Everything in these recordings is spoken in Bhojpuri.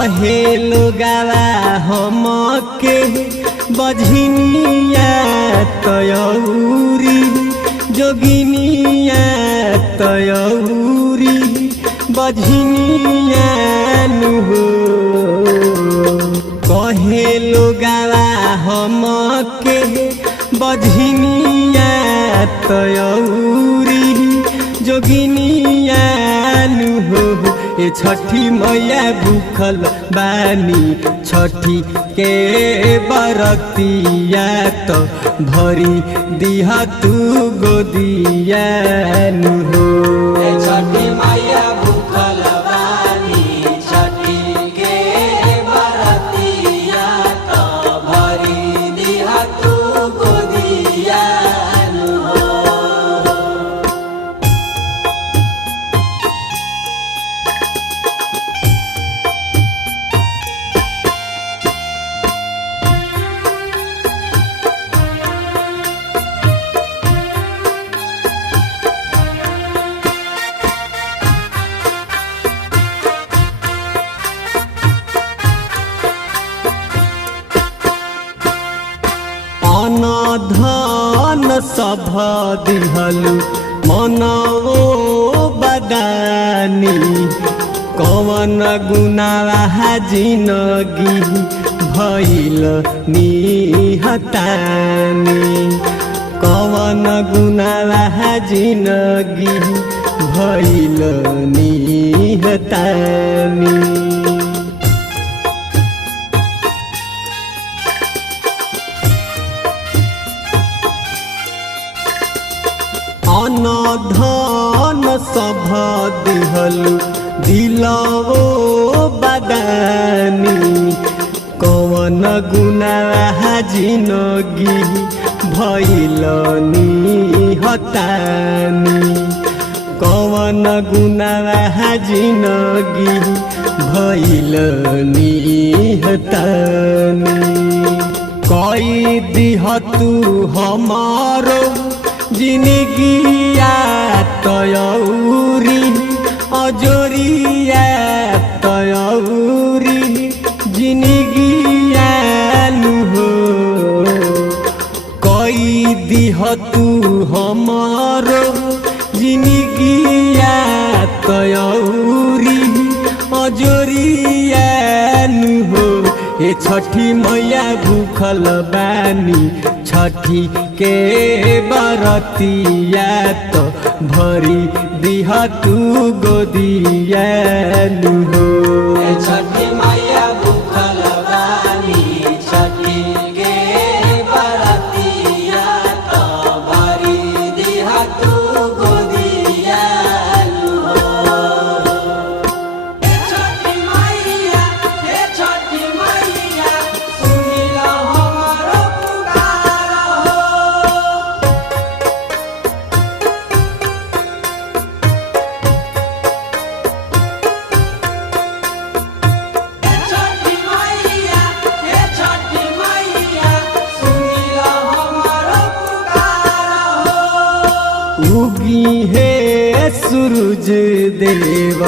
कहे लोगावा हमके बझनिया तयौरी जोगिनिया तयौरी बझनिया नुहो कहे लोगावा हमके बझनिया तयौरी जोगिनिया नुहो ए छठी मैया भूखल बानी छठी के बरतिया तो भरी दिहा तू गोदिया नुहो ए छठी मैया भूखल बानी छठी के बरतिया तो भरी दिहा तू गोदिया धन सभ दिहलु मनवो बदानी कवन गुनावा जिनगी भइल निहतानी कवन गुनावा जिनगी भइल निहतानी धन सभ दिहलु दिलवो बदानी कवन गुनावा जिनगी भइल निहतानी कवन गुनावा जिनगी भइल निहतानी कई दिह तू हमारो जिनगिया तयौरी अजोरिया तयौरी जिनगिया नुहो कई दिह तू हमारो जिनगिया तयौरी अजोरिया नुहो ए छठी मैया भूखल बानी छठी के बरतिया तो भरी दिहा तू गोदिया नुहो ए छठी मैया भूखल बानी छठी के बरतिया तो भरी दिहा तू गोदिया ए छठी मैया सुनी लो हमारो पुकार उगी हे सूरज देव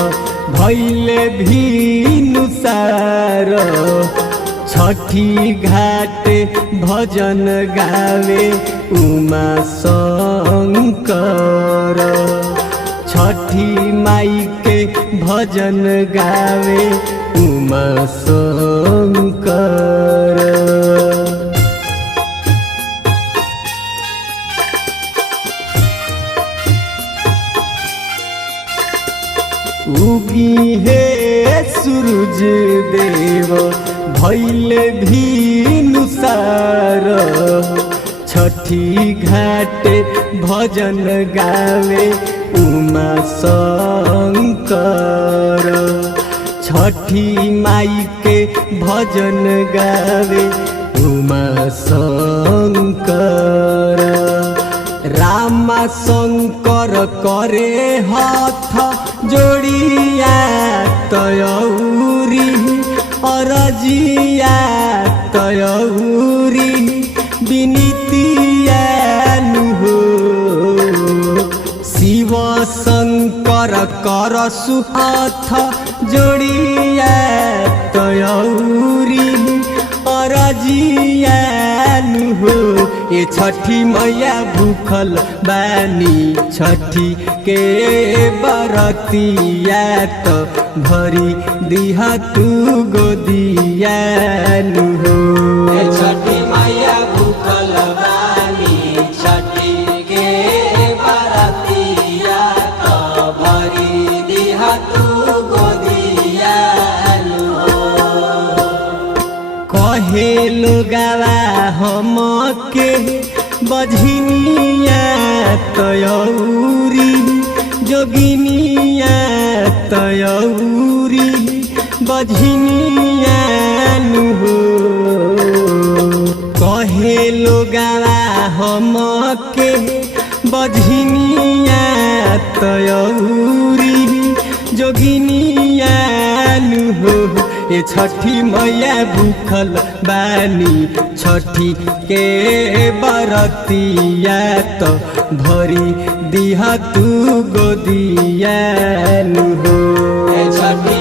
भैले भीनुसार छठी घाट भजन गावे उमा शंकर छठी माई के भजन गावे उमा शंकर उगी हे सूरज देव भैले भीनुसार छठी घाट भजन गावे उमा शंकर छठी माई के भजन गावे उमा शंकर रामा शंकर करे हाथ जोड़िया तयौरी अरजिया तयौरी विनीतिया नुहो शिव शंकर कर सुहाथ जोड़िया तयौरी अरजिया हो ए छठी मैया भूखल बानी छठी के बरतिया तो भरी दिहा तू गोदिया हो ए छठी मैया भूखल बानी छठी के बरतिया तो भरी दिहा तू गोदिया कहे लोगावा हम के बझनिया तयौरी जोगिनिया तयौरी बझनिया हो कहे लोगावा हम के बझनिया तयौरी जोगिनिया हो ए छठी मैया भूखल बानी छठी के बरतिया तो भरी दिहा तू गोदिया हो ए छठी